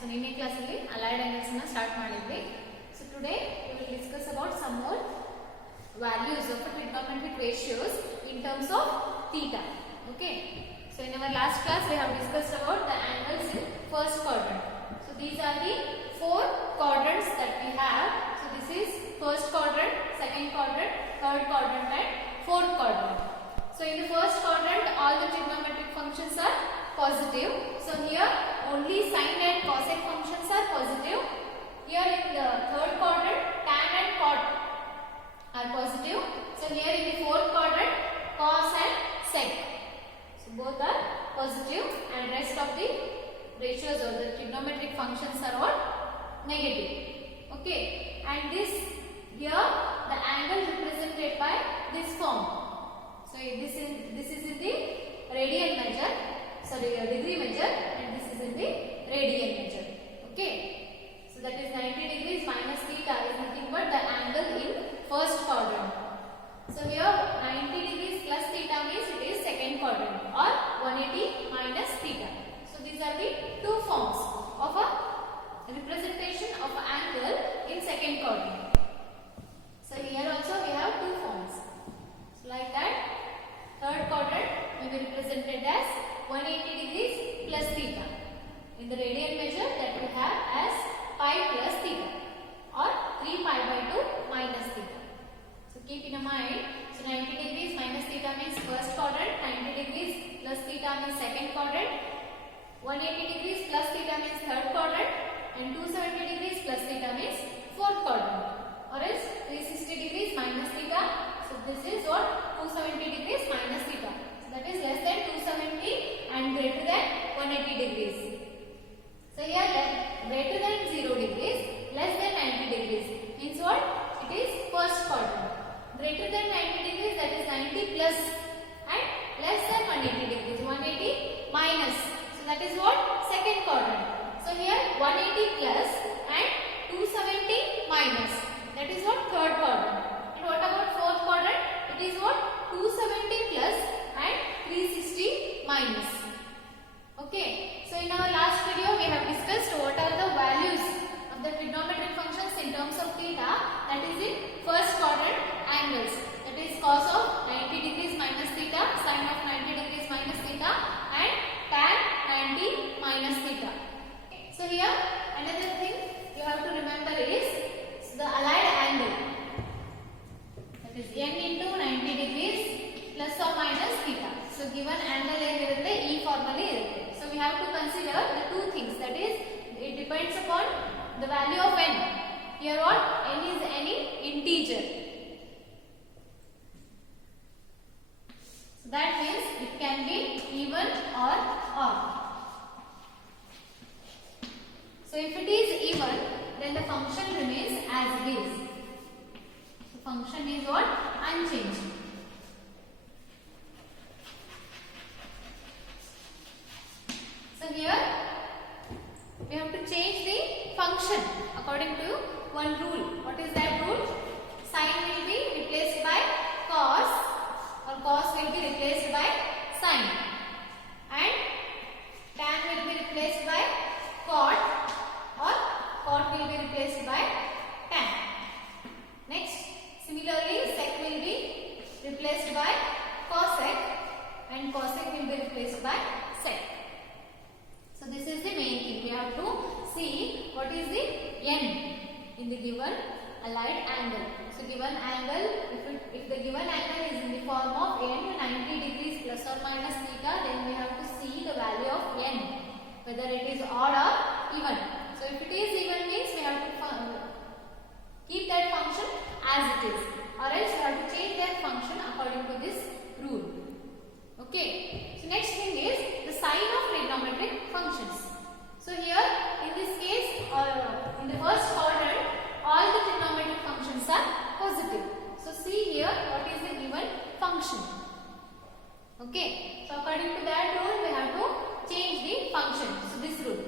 So ನಿನ್ನೆ class ಅಲ್ಲಿ allied angles ನ ಸ್ಟಾರ್ಟ್ ಮಾಡಿದ್ವಿ. So today we will discuss about some more values of the trigonometric ratios in terms of theta. Okay. So in our last class we have discussed about the angles in first quadrant. So these are the four quadrants that we have. So this is first quadrant, second quadrant, third quadrant and fourth quadrant. So in the first quadrant all the trigonometric functions are positive. So here only sine and cosec functions are positive. Here in the third quadrant tan and cot are positive. So here in the fourth quadrant cos and sec. So both are positive and rest of the ratios or the trigonometric functions are all negative. Okay, and this here the angle represented by this form. So this is in the radian measure, sorry degree measure, and this is in the radian measure. Okay, so that is 90 degrees minus theta is nothing but the angle in first quadrant. So here 90 degrees plus theta means it is second quadrant or 180 minus theta. So these are the two forms of a representation of an angle in second quadrant. So here also we have two forms. So like that, third quadrant may be represented as 180 degrees plus theta. In the radian measure that we have as pi plus theta or 3 pi by 2 minus theta. So keep in mind, so 90 degrees minus theta means first quadrant, 90 degrees plus theta means second quadrant, 180 degrees plus theta means third quadrant, and 270 degrees plus theta means fourth quadrant, or else 360 degrees minus theta. So this is what 270 degrees minus theta. So that is less than 270 and greater than 180 degrees. So here greater than 0 degrees, less than 90 degrees means what? It is first quadrant. Greater than 90 degrees, that is 90 plus, and less than 180 degrees, 180 minus. So that is what? Second quadrant. So here 180 plus and 270 minus. That is what? Third quadrant. And what about fourth quadrant? It is what? 270 plus and 360 minus. Okay. So in our last video we have discussed what are the values of the trigonometric functions in terms of theta, that is in first quadrant angles. That is cos of 90 degrees minus theta, sin of 90 degrees minus theta, and tan 90 minus theta. So here another thing you have to remember is the allied angle, that is n into 90 degrees plus or minus theta. So given angle ಏನಿರುತ್ತೆ ಈ ಫಾರ್ಮಲ್ಲಿ ಇರುತ್ತೆ. So we have to consider the two things, that is it depends upon the value of n. Here what? N is any integer. So that means it can be even or odd. So if it is even, then the function remains as it is. The function is what? Unchanged. So here we have to change the function according to one rule. What is that rule? Sin will be replaced by cos, or cos will be replaced by sin, and tan will be replaced by cot, or cot will be replaced by tan. Next, similarly sec will be replaced by cosec, and cosec will be replaced by sec. So this is the main thing. We have to see what is the n in the given allied angle. So given angle, if the given angle is in the form of n 90 degrees plus or minus theta, then we have to see the value of n, whether it is odd or even. So if it is even means we have to keep that function as it is, or else we have to change that function according to this rule. Okay. So next thing is the sign of trigonometric functions. So here in this case, or in the first quadrant, all the trigonometric functions are positive. So see here what is the given function. Okay. So according to that rule we have to change the function. So this rule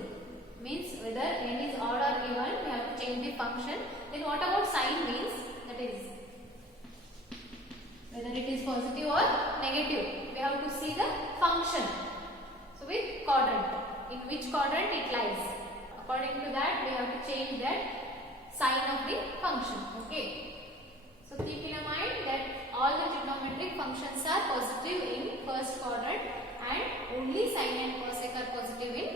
means whether n is odd or even, we have to change the function. Then what about sign means? That is whether it is positive or negative, we have to see the function. So with quadrant, in which quadrant it lies. according to that we have to change that sign of the function. Okay, so keep in mind that all the trigonometric functions are positive in first quadrant and only sin and cosec are positive in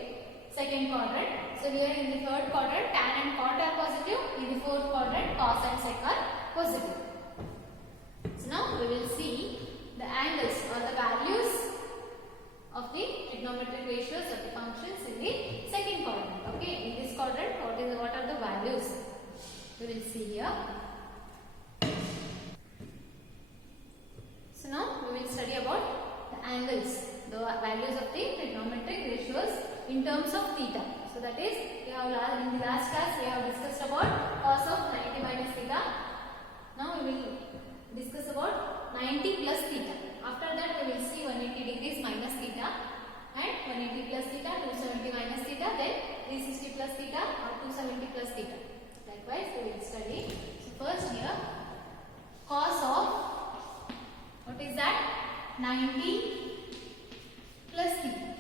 second quadrant. So here in the third quadrant tan and cot are positive, in the fourth quadrant cos and sec are positive. So now we will see the angles or the values of the trigonometric ratios of the functions in the second quadrant. Okay, in this quadrant what are the values we will see here. So now we will study about the angles, the values of the trigonometric ratios in terms of theta. So that is, we have in the last class we have discussed about cos of 90 minus theta. Now we will discuss about 90 plus theta. After that we will see 180 degrees minus theta and 180 plus theta, 270 minus theta, then 360 plus theta or 270 plus theta. Likewise we will study. So first here cos of, what is that? 90 plus theta.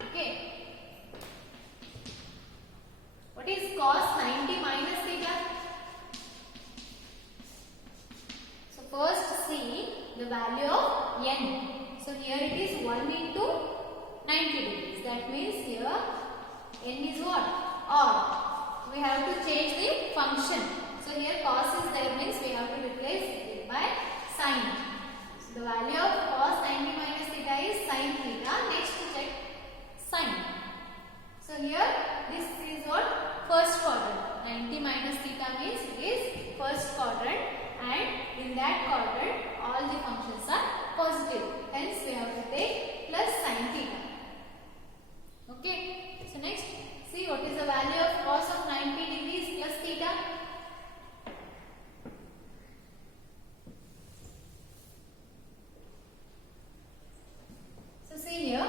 Okay. What is cos 90 minus theta? So first see the value of n. So here it is 1 into 90 degrees. That means here n is what? Odd. We have to change the function. So here cos is there, means we have to replace it by sin. So the value of cos 90 minus theta is sin theta. Next to check sin. So here this is what? First quadrant. 90 minus theta means it is first quadrant, and in that quadrant all the functions are positive. Hence we have to take plus sin theta. Okay. So next see what is the value of cos of 90 degrees plus theta. So see here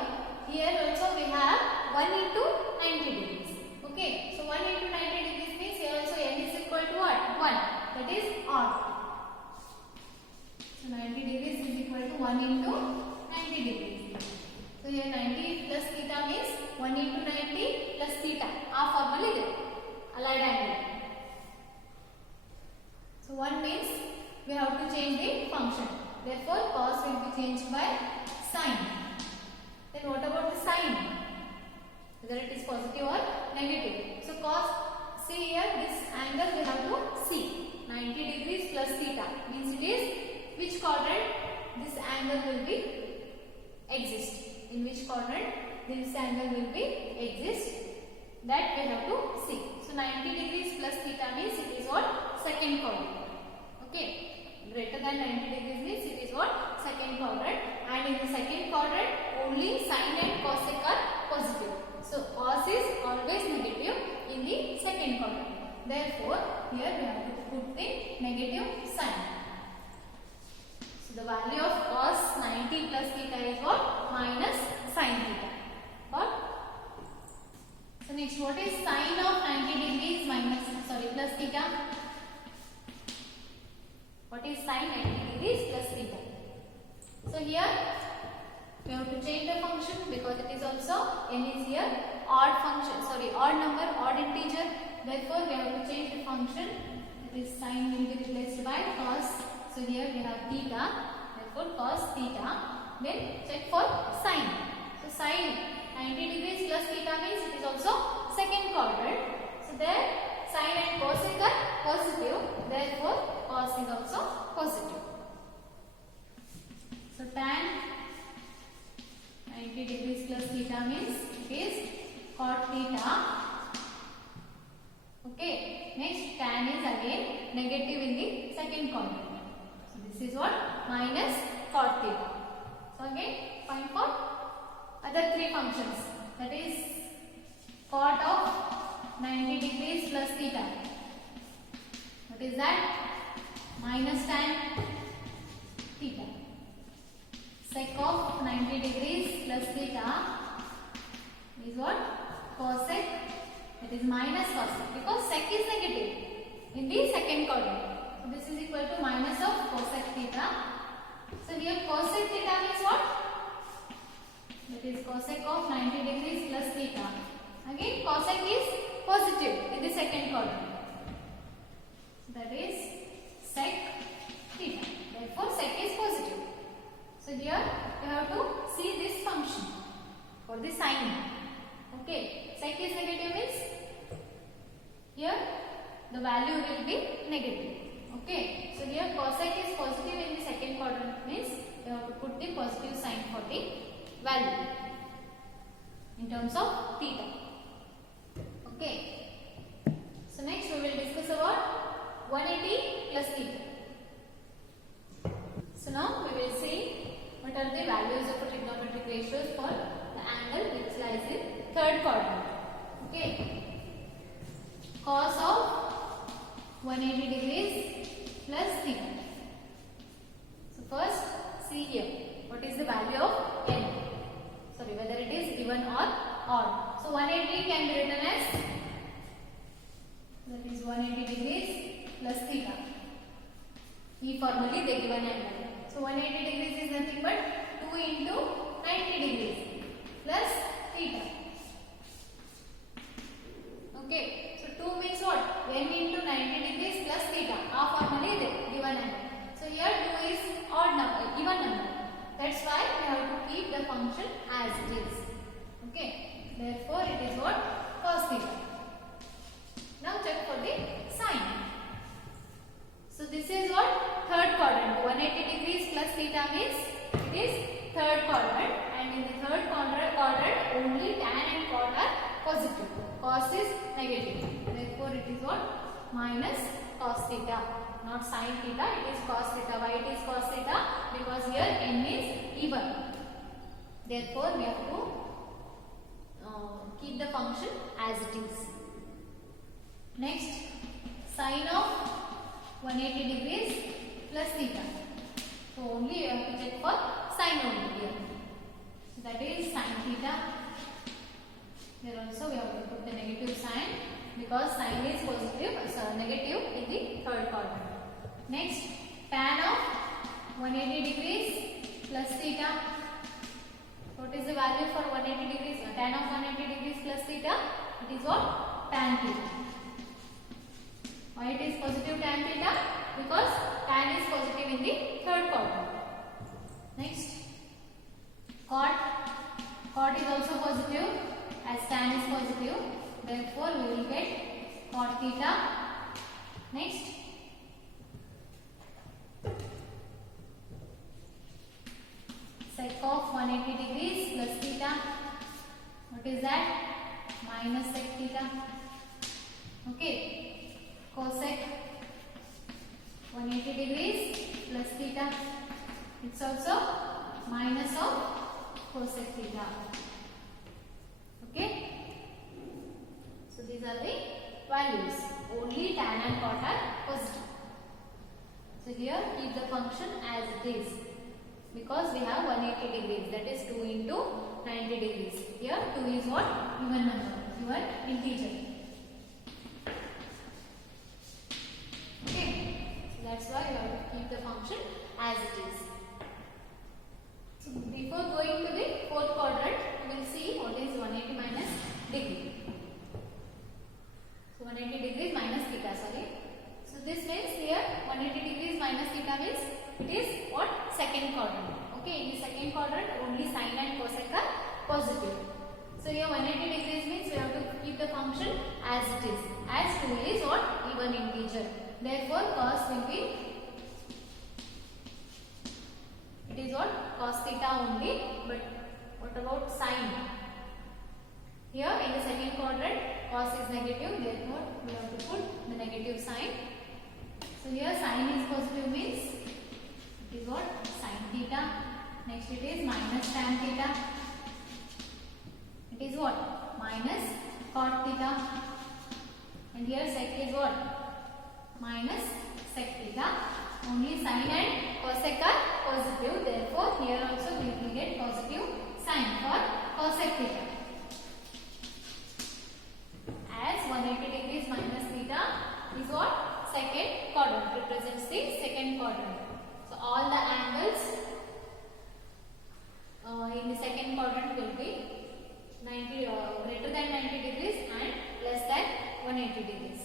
also we have 1 into 90 degrees. Okay, so 1 into 90 degrees means here also n is equal to what? 1. That is odd. So 90 degrees is equal to 1 into 90 degrees. So here 90 plus theta means 1 into 90 plus theta. Our formula is allied angle. So 1 means we have to change the function. Therefore cos will be changed by sin. Then what about the sign? Whether it is positive or negative. So cos, see here this angle we have to see. 90 degrees plus theta means it is which quadrant this angle will be exist. In which quadrant this angle will be exist, that we have to see. So 90 degrees plus theta means it is what? Second quadrant. Okay. Greater than 90 degrees means it is what? Second quadrant, and in the second quadrant only sin and cosec are positive. So cos is always negative in the second quadrant. Therefore here we have to put the negative sign. So the value of cos 90 plus theta is what? Minus sin theta. What? So next, what is sin of 90 degrees plus theta? What is sin 90 degrees plus theta? So here we have to change the function because it is also n is here odd function, odd number, odd integer. Therefore we have to change the function. This sin will be replaced by cos. So here we have theta. Therefore cos theta. Then check for sin. So sin 90 degrees plus theta means it is also second quadrant. So there sin and cosec are positive. Therefore cos is also positive. So tan 90 degrees plus theta means it is cot theta. Okay. Next tan is again negative in the second quadrant. So this is what? Minus cot theta. So again find for other three functions. That is cot of 90 degrees plus theta. What is that? Minus tan theta. Sec of 90 degrees plus theta is what? Cosec. That is minus cosec because sec is negative in the second quadrant. So this is equal to minus of cosec theta. So here cosec theta means what? That is cosec of 90 degrees plus theta. Again second quadrant. That is sec theta. Therefore, sec is positive. So here you have to see this function for the sign. Okay, sec is negative means here the value will be negative. Okay, so here cosec is positive in the second quadrant means you have to put the positive sign for the value in terms of theta. Okay, so next we will discuss about 180 plus theta. So now we will see what are the values of trigonometric ratios for the angle which lies in third quadrant. Okay, cos of 180 degrees plus theta. So first see here what is the value of n. Sorry, whether it is even or odd. So 180 can be written as, that is 180 degrees plus theta. Formally they give an angle. So 180 degrees is nothing but 2 into 90 degrees plus theta. Okay, so 2 means what? n into 90 degrees plus theta. Formally they give an angle. So here 2 is odd number, even number. That's why we have to keep the function as it is. Okay, therefore it is what? Cos theta. Now check for the sine. So this is what? Third quadrant. 180 degrees plus theta means it is third quadrant, and in the third quadrant only tan and cot are positive. Cos is negative. Therefore it is what? Minus cos theta. Not sin theta, it is cos theta. Why it is cos theta? Because here n is even. Therefore we have to keep the function as it is. Next, sine of 180 degrees plus theta. So only you have to check for sine only here. So that is sine theta. Here also we have to put the negative sign because sine is positive, negative in the third quadrant. Next, tan of 180 degrees plus theta. What is the value for 180 degrees? Tan of 180 degrees plus theta? It is what? Tan theta. Why it is positive tan theta? Because tan is positive in the third quadrant. Next, cot. Cot is also positive as tan is positive. Therefore, we will get cot theta. Next, sec of 180 degrees plus theta. What is that? Minus sec theta. Okay. Cosec 180 degrees plus theta. It's also minus of cosec theta. Okay. So these are the values. Only tan and cot are positive. So here keep the function as it is. Because we have 180 degrees, that is 2 into 90 degrees. Here 2 is what? Even number, even integer. Okay, so that's why you have to keep the function as it is. So before going to the fourth quadrant, we will see what is 180 minus degree. So 180 degrees minus theta, sorry. So this means here 180 degrees minus theta means it is what? Second quadrant. Okay, in the second quadrant only sine and cosec are positive. So here 180 degrees means we have to keep the function as it is. As 2 is what? Even integer. Therefore cos will be, it is what? Cos theta only. But what about sine? Here in the second quadrant cos is negative. Therefore we have to put the negative sign. So here sine is positive means it is what? Sin theta. Next it is minus tan theta. It is what? Minus cot theta. And here sec is what? Minus sec theta. Only sine and cosec are positive. Therefore here also we will get positive sign for cosec theta. As 180 degrees minus theta is what? Second quadrant, represents the second quadrant. So all the angles in the second quadrant will be 90 greater than 90 degrees and less than 180 degrees.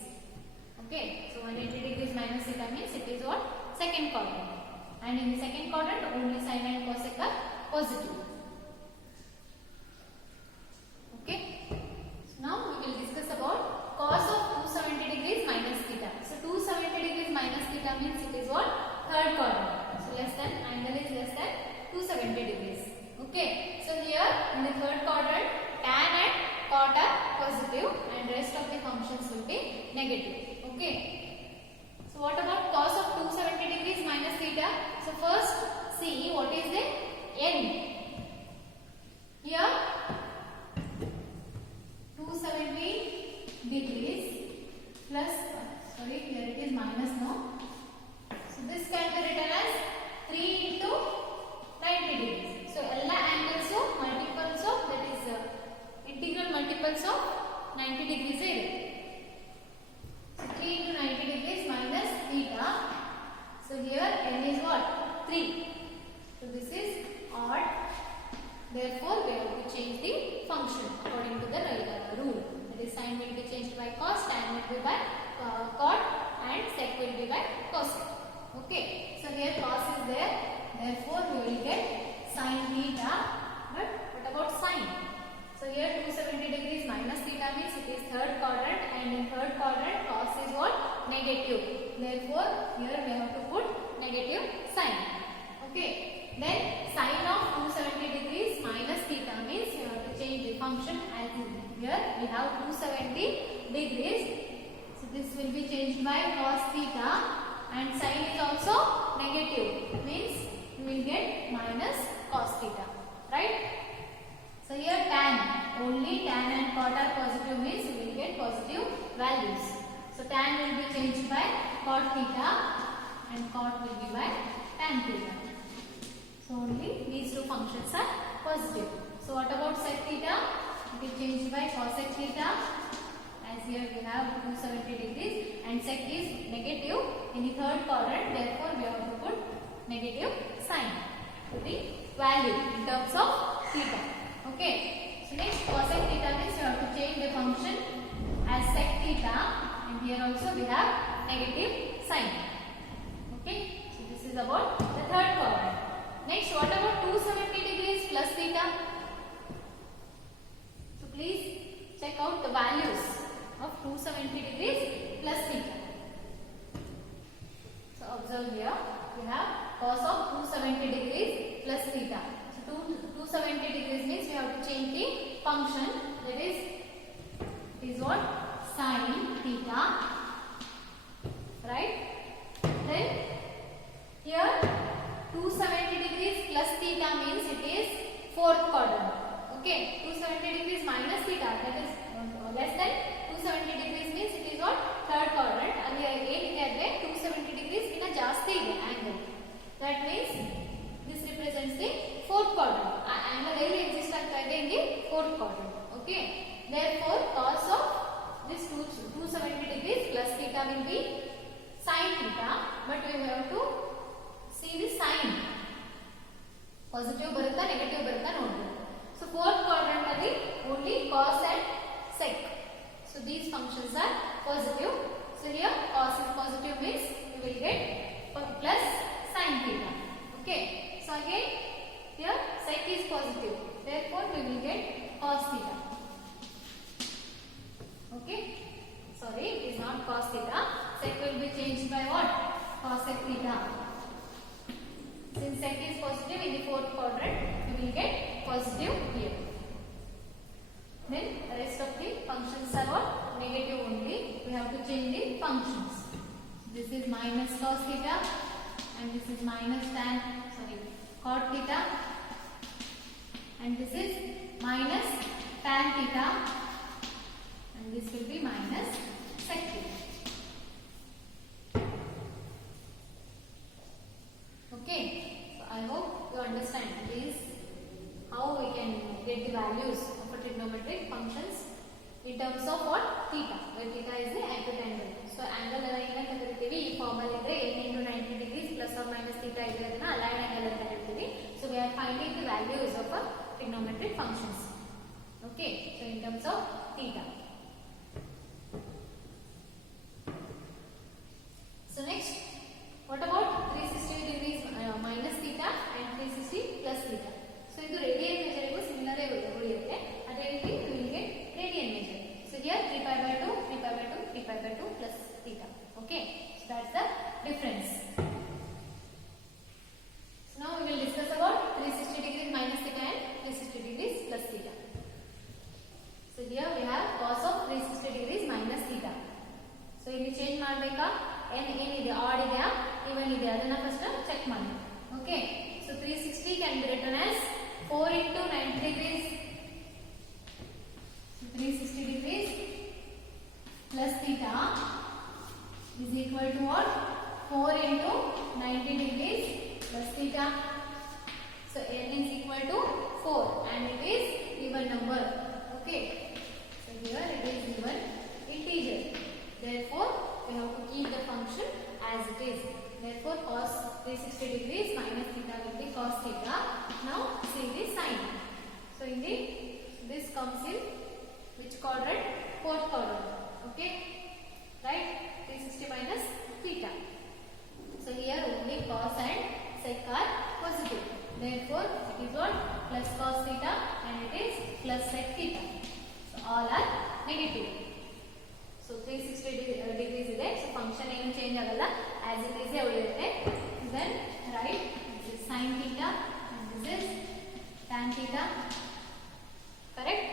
positive and rest of the functions will be negative. Okay. So what about cos of 270 degrees minus theta? So first see what is the n. Here 270 degrees plus, sorry, here it is minus now. So this can be written as 3 into 90 degrees. So all angles of multiples of, that is integral multiples of 90 degrees is. So 3 into 90 degrees minus theta. So here n is what? 3. So this is odd. Therefore we have to change the function according to the rule. That is sin will be changed by cos, tan will be by cot, and sec will be by cosec. Okay. So here cos is there. Therefore we will get sin theta. But what about sin? So here 270 degrees minus theta means it is third quadrant, and in third quadrant cos is what? Negative. Therefore here we have to put negative sign. Okay. Then sin of 270 degrees minus theta means you have to change the function as here we have 270 degrees. So this will be changed by cos theta, and sin is also negative means you will get minus cos theta, right? So here tan, only tan and cot are positive means you will get positive values. So tan will be changed by cot theta and cot will be by tan theta. So only these two functions are positive. So what about sec theta? It is changed by cosec theta, as here we have 270 degrees and sec is negative in the third quadrant. Therefore we have to put negative sign to the value in terms of theta. Okay. So next cosec theta means you have to change the function as sec theta, and here also we have negative sign. Okay. So this is about the third quadrant. Next, what about 270 degrees plus theta? So please check out the values of 270 degrees plus theta. So observe here, we have cos of 270 degrees plus theta. So 270 degrees means we have to change the function, that is what? Sin theta, right? Then here 270 degrees plus theta means it is fourth quadrant. Okay, 270 degrees minus theta, that is less than 270 degrees means it is what? Third quadrant. And we are again 270 degrees in a jasti angle. That means this represents the fourth quadrant. Angle really exists in the fourth quadrant. Okay, therefore cos of this 270 degrees plus theta will be sin theta, but we have to see the sign. Positive barutta, negative barutta nodಬೇಕು. So fourth quadrant ಅಲ್ಲಿ only cos and sec. So these functions are positive. So here cos is positive means you will get plus sin theta. Okay. So again here sec is positive. Therefore we will get cos theta. Okay. Sorry, it is not cos theta. Sec will be changed by what? Cosec theta. Since sec is positive in the fourth quadrant, we will get positive here. Then the rest of the functions are what? Negative only. We have to change the functions. This is minus cos theta, and this is minus cot theta, and this is minus tan theta, and this will be minus sec theta. Okay, so I hope you understand this, how we can get the values of a trigonometric functions in terms of what? Theta, where theta is the acute angle. So angle ಏನು ಅಂತ ಕರಿತೀವಿ, ಈ form ಅಲ್ಲಿ ಇದ್ರೆ n into 90 degrees plus or minus theta ಇದೆ, ಅದನ್ನ aligned angle ಅಂತ ಹೇಳ್ತೀವಿ. So we are finding the values of a trigonometric functions. Okay, so in terms of theta. So next, what about 360 degrees minus theta and 360 plus theta? So ಇದು radian ಮೆಜರ್ಗೂ similar ಉಳಿಯುತ್ತೆ. ಅದೇ ರೀತಿ we will get radian measure. So here 3 pi by 2, 3 pi by 2, 3 pi by 2 plus theta. Okay, so that's the difference. So now we will discuss about 360 degrees minus theta and 360 degrees plus theta. So here we have so ಇಲ್ಲಿ change ಮಾಡಬೇಕಾ, n ಏನಿದೆ add ಇದೆಯಾ even ಇದೆ ಅದನ್ನ first check ಮಾಡಿ. Okay, so 360 can be return as 4 into 90 degrees. So 360 degrees plus theta is equal to what? 4 into 90 degrees plus theta. So n is equal to 4 and it is even number. Okay, so here it is even integer. Therefore we have to keep the function as it is. Therefore cos 360 degrees minus theta will be cos theta. Now see the sign. So in the this comes in which quadrant? Fourth quadrant. Okay, right? 360 minus theta. So here only cos and sec are positive. Therefore it is what? Plus cos theta and it is plus sec theta. So all are negative. So 360 degrees ಇದೆ. So function ಏನು change ಆಗಲ್ಲ, as it is ಉಳಿಯುತ್ತೆ. Then right, this is sin theta and this is tan theta. Correct?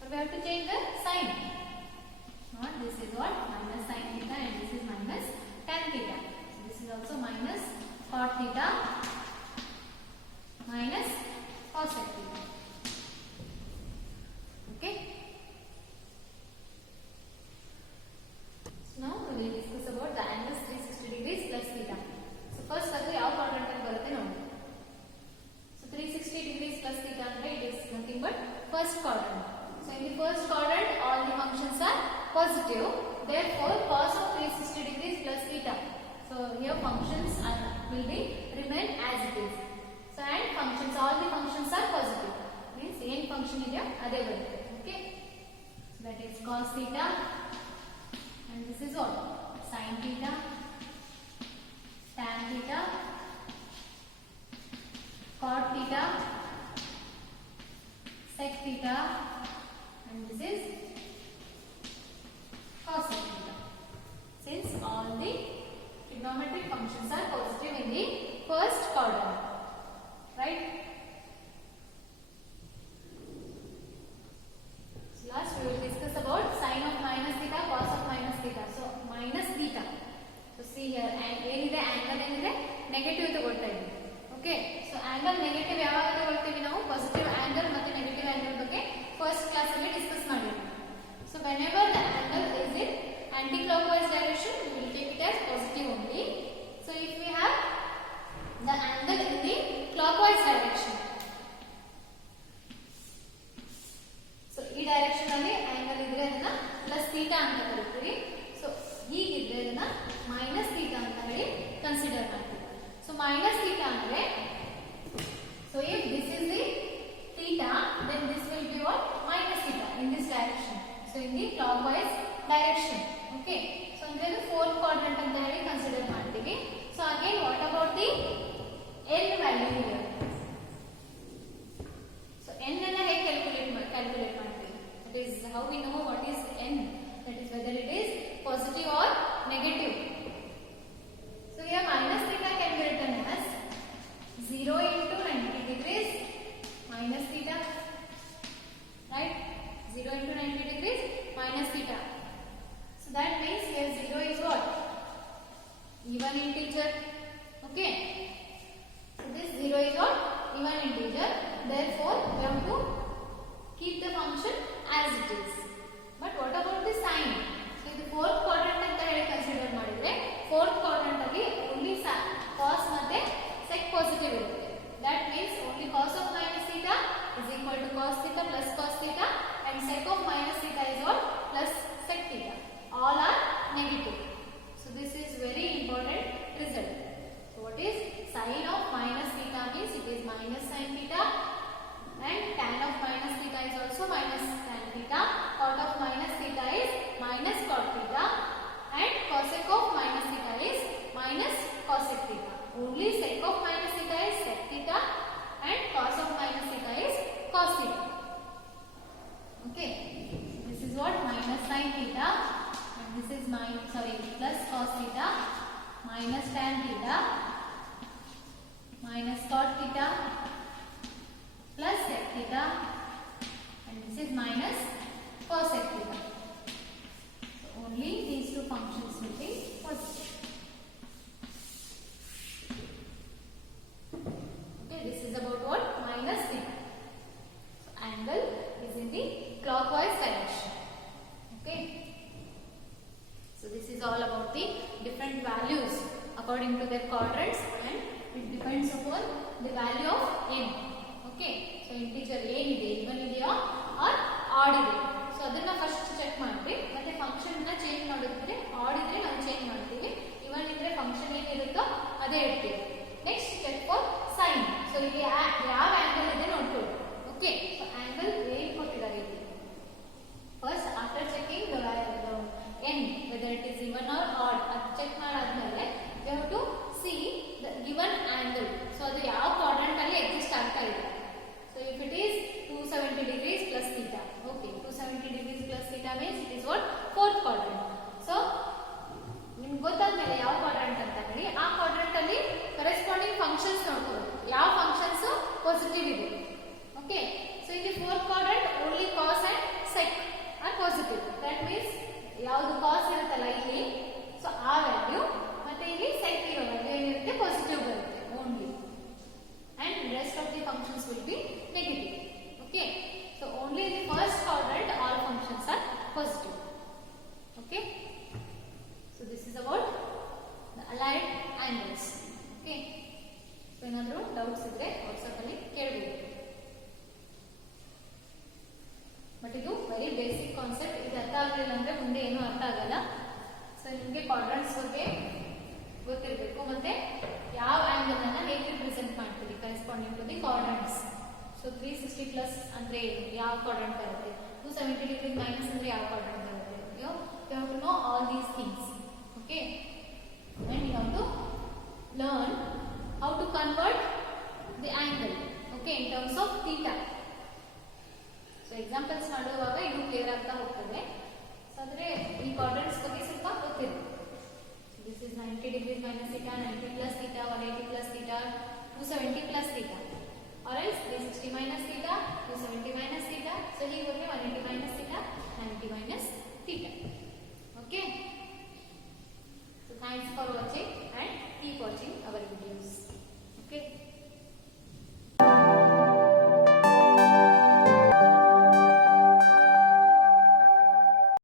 Or we have to change the sign. Not this is what? Minus sin theta and this is minus tan theta. So this is also minus cot theta minus cosec theta. Okay. Now we will discuss about the angles 360 degrees plus theta. So first ಅದು ಯಾವ quadrant ಅಲ್ಲಿ ಬರುತ್ತೆ ನೋಡಿ. So 360 degrees plus theta ಅಂದ್ರೆ it is nothing but first quadrant. So in the first quadrant all the functions are positive. Therefore cos of 360 degrees plus theta. So here functions will be remain as it is. So and functions, all the functions are positive. Means ಏನು function ಇದೆಯೋ ಅದೇ ಬರುತ್ತೆ. Okay. So that is cos theta. And this is what? Sin theta, tan theta, cot theta, sec theta, and this is cosec theta. Since all the trigonometric functions are positive in the first quadrant, right? So last we will discuss about sin of minus theta, cos of minus theta. So minus theta. So see here, and ಏನಿದೆ angle ಏನಿದೆ negative ತಗೊಳ್ತಾ ಇದ್ದೀವಿ. Okay, so angle negative ಯಾವಾಗ ತಗೊಳ್ತೀವಿ ನಾವು? Positive angle ಮತ್ತೆ negative angle ಬಗ್ಗೆ first class ಅಲ್ಲಿ ಡಿಸ್ಕಸ್ ಮಾಡಿದ್ವಿ. So whenever the angle is in anti-clockwise direction, we will take it as positive only. So if we have the angle in the clockwise direction, so ಈ direction ಅಲ್ಲಿ angle ಇದ್ರೆ ಅದನ್ನ plus theta ಅಂತ ಕರೀತೀವಿ. So ಹೀಗಿದ್ರೆ ಅದನ್ನ minus theta ಅಂತ ಹೇಳಿ consider ಮಾಡ್ತೀವಿ. ಸೊ ಮೈನಸ್ ಥೀಟಾ ಅಂದ್ರೆ, so if this is the theta, then this will be what? Minus theta in this direction. So in the clockwise direction. Okay, so ಅಂದ್ರೆ fourth quadrant ಅಂತ ಹೇಳಿ consider ಮಾಡ್ತೀವಿ. So again what about the n value here? So n ಅನ್ನ ಹೇಗೆ calculate ಮಾಡ್ತೀವಿ? That is how we know what is n, that is whether it is positive or negative. So here minus theta can be written as 0 into 90 degrees minus theta, right? 0 into 90 degrees minus theta. So that means here 0 is what? Even integer. Okay, so this 0 is what? Even integer. Therefore we have to keep the function as it is. But what about the sign? So the fourth quadrant ಅಂತ ಹೇಳಿ consider ಮಾಡಿದ್ರೆ fourth quadrant ಅಲ್ಲಿ only cos ಮತ್ತೆ sec positive ಇರುತ್ತೆ. That means only cos of minus theta is equal to cos theta plus cos theta, and sec of minus theta is what? Plus sec theta. All are negative. So this is very important result. So what is sin of minus theta means it is minus sin theta, and tan of minus theta is also minus tan theta. Cot of minus theta is minus cot theta, and cosec of minus theta is minus cosec theta. Only sec of minus theta is sec theta, and cos of minus theta is cos theta. Okay, this is what? Minus sin theta, and this is plus cos theta, minus tan theta, minus cot theta, plus sec theta, and this is minus cosec theta. So only these two functions will be positive. Okay, this is about what? Minus theta. So angle is in the clockwise direction. Okay. So this is all about the different values according to their quadrants, and it depends upon the value of n. Okay. So integer ಏನಿದೆ even ಇದೆಯಾ or odd ಇದೆ. So ಅದನ್ನ first check ಮಾಡ್ತೀವಿ. ಮತ್ತೆ function ನ change ಮಾಡೋದಿದ್ರೆ odd ಇದ್ರೆ ನಾವು change ಮಾಡ್ತೀವಿ. even ಇದ್ರೆ ಫಂಕ್ಷನ್ ಏನಿರುತ್ತೋ ಅದೇ ಇಡ್ತೀವಿ. Next check for sin. So ಇಲ್ಲಿ ಯಾವ ಆಂಗಲ್ ಇದೆ ನೋಡ್ಕೊಳ್ಳಿ. ಓಕೆ. ಸೊ ಆಂಗಲ್ ಏನು ಕೊಟ್ಟಿದ್ದಾರೆ ಇಲ್ಲಿ. First, after checking the n, whether it is even or odd, check madadmele we have to see the given angle. So adu yav quadrant alli exist agta ide. So if it is 270 degrees plus theta, okay, 270 degrees plus theta means it is what? Fourth quadrant. So ನಿಮಗೆ ಗೊತ್ತಾದ್ಮೇಲೆ ಯಾವ quadrant ಅಂತ ಹೇಳಿ ಆ quadrant ಅಲ್ಲಿ corresponding functions ನೋಡ್ಕೋಬೇಕು. ಯಾವ functions positive ಇದೆ. Okay. So ಇಲ್ಲಿ fourth quadrant only cos and sec are positive. That means ಯಾವುದು cos ಇರುತ್ತಲ್ಲ ಇಲ್ಲಿ, ಸೊ ಆ ವ್ಯಾಲ್ಯೂ ಮತ್ತೆ ಇಲ್ಲಿ sec ಇರೋ ವ್ಯಾಲ್ಯೂ ಏನಿರುತ್ತೆ ಪಾಸಿಟಿವ್ ಬರುತ್ತೆ only, and rest of the functions will be negative. Okay. So only in the first quadrant all functions are positive. Okay. So this is about the allied angles. Okay. So ಏನಾದರೂ doubts ಇದ್ರೆ WhatsApp ಅಲ್ಲಿ ಕೇಳಬಹುದು. But ಇದು very basic concept. ಇದು ಅರ್ಥ ಆಗಲಿಲ್ಲ ಅಂದ್ರೆ ಮುಂದೆ ಏನೂ ಅರ್ಥ ಆಗಲ್ಲ. ಸೊ ನಿಮಗೆ ಕ್ವಾಡ್ರೆಂಟ್ಸ್ ಬಗ್ಗೆ ಗೊತ್ತಿರಬೇಕು, ಮತ್ತೆ ಯಾವ ಆಂಗಲ್ ಅನ್ನ ಹೇಗೆ ರಿಪ್ರೆಸೆಂಟ್ ಮಾಡ್ತೀವಿ corresponding to the quadrants. So 360 plus ಅಂದ್ರೆ ಏನು, ಯಾವ ಕ್ವಾಡ್ರೆಂಟ್ ಬರುತ್ತೆ, 270 ಡಿಗ್ರಿ ಮೈನಸ್ ಅಂದ್ರೆ ಯಾವ ಕ್ವಾಡ್ರೆಂಟ್ ಬರುತ್ತೆ. You have to know all these things. Okay. And you have to learn how to convert the angle, okay, in terms of theta. So examples ಮಾಡುವಾಗ ಇನ್ನೂ clear ಆಗ್ತಾ ಹೋಗ್ತದೆ. ಸೊ ಅಂದ್ರೆ ಈ ಕ್ವಾಡ್ರೆಂಟ್ಸ್ ಬಗ್ಗೆ ಸ್ವಲ್ಪ ಗೊತ್ತಿದೆ. This is 90 degrees minus theta, 90 plus theta, 180